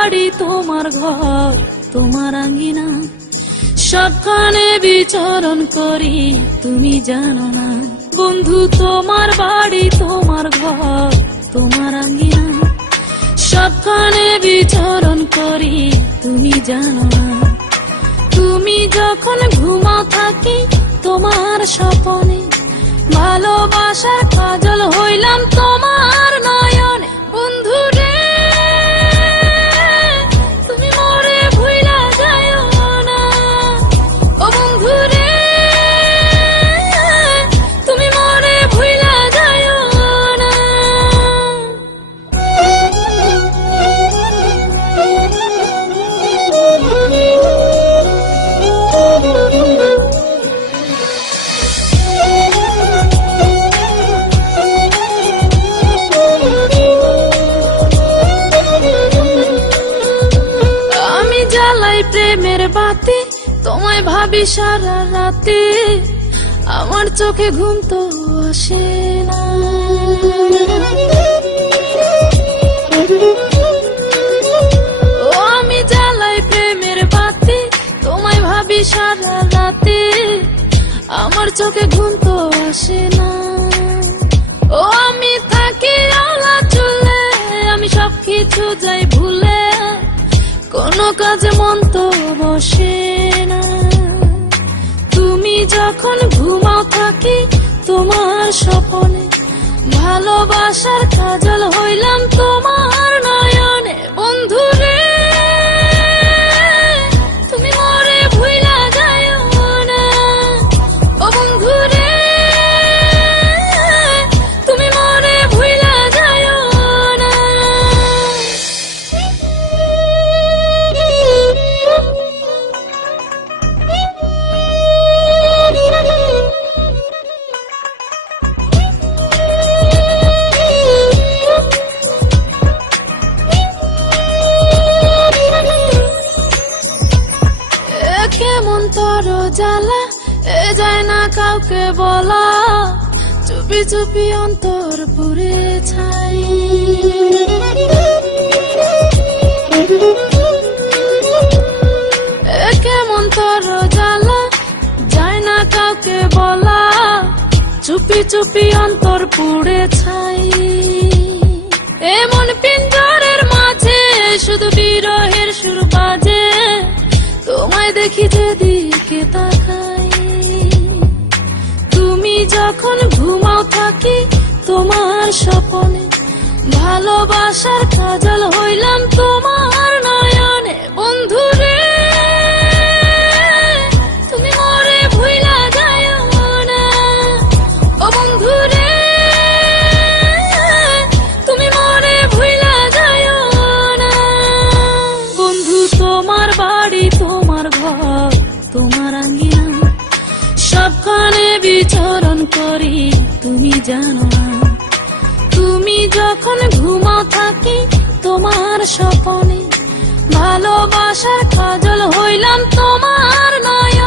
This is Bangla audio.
বাড়ি তোমার ঘর তোমার আঙ্গিনা, সবখানে বিচরণ করি তুমি জানো না। বন্ধু তোমার বাড়ি তোমার ঘর তোমার আঙ্গিনা, সবখানে বিচরণ করি তুমি জানো না। তুমি যখন ঘুমাও থাকি তোমার স্বপনে, ভালোবাসার কাজল হইলাম তোমার নয়নে। বন্ধু রে তুমি মরে ভুইলা যাইও না, ও বন্ধু রে তুমি মরে ভুইলা যাইও না। প্রেমের বাতি তোমায় ভাবি সারা রাতে, আমার চোখে ঘুম তো আসে না। ও আমি জ্বালাই প্রেমের বাতি তোমায় ভাবি সারা রাতে, আমার চোখে ঘুম তো আসে না। ও আমি থাকি আলা চুলে, আমি সবকিছু যাই ভুলে, কোনো কাজে মন তো বসে না। তুমি যখন ঘুমাও থাকি তোমার স্বপনে, ভালোবাসার কাজল হইলাম তোমার নয়নে। বন্ধু রে তুমি মরে ভুইলা যাইও না, ও বন্ধু রে তুমি মরে ভুইলা যাইও না। কেমন তোর জ্বালা এ যায় না কাউকে বলা, চুপি চুপি অন্তর পুড়ে ছাই। কেমন তোর জ্বালা যায় না কাউকে বলা, চুপি চুপি অন্তর পুড়ে ছাই। এমন পিঞ্জরের মাঝে শুধু বিরহের সুর বাজে, তোমায় দেখি যেদিকে তাকাই। তুমি যখন ঘুমাও থাকি তোমার স্বপনে, ভালোবাসার কাজল হইলাম তোমার নয়নে। বন্ধু রে তুমি মরে ভুইলা যাইও না, ও বন্ধু রে তুমি মরে ভুইলা যাইও না। বন্ধু তোমার বাড়ি তোমার ঘর তোমার আঙ্গিনা, সবখানে বিচরণ করি তুমি জানো না। তুমি যখন ঘুমাও থাকি তোমার স্বপনে, ভালোবাসার কাজল হইলাম তোমার নয়।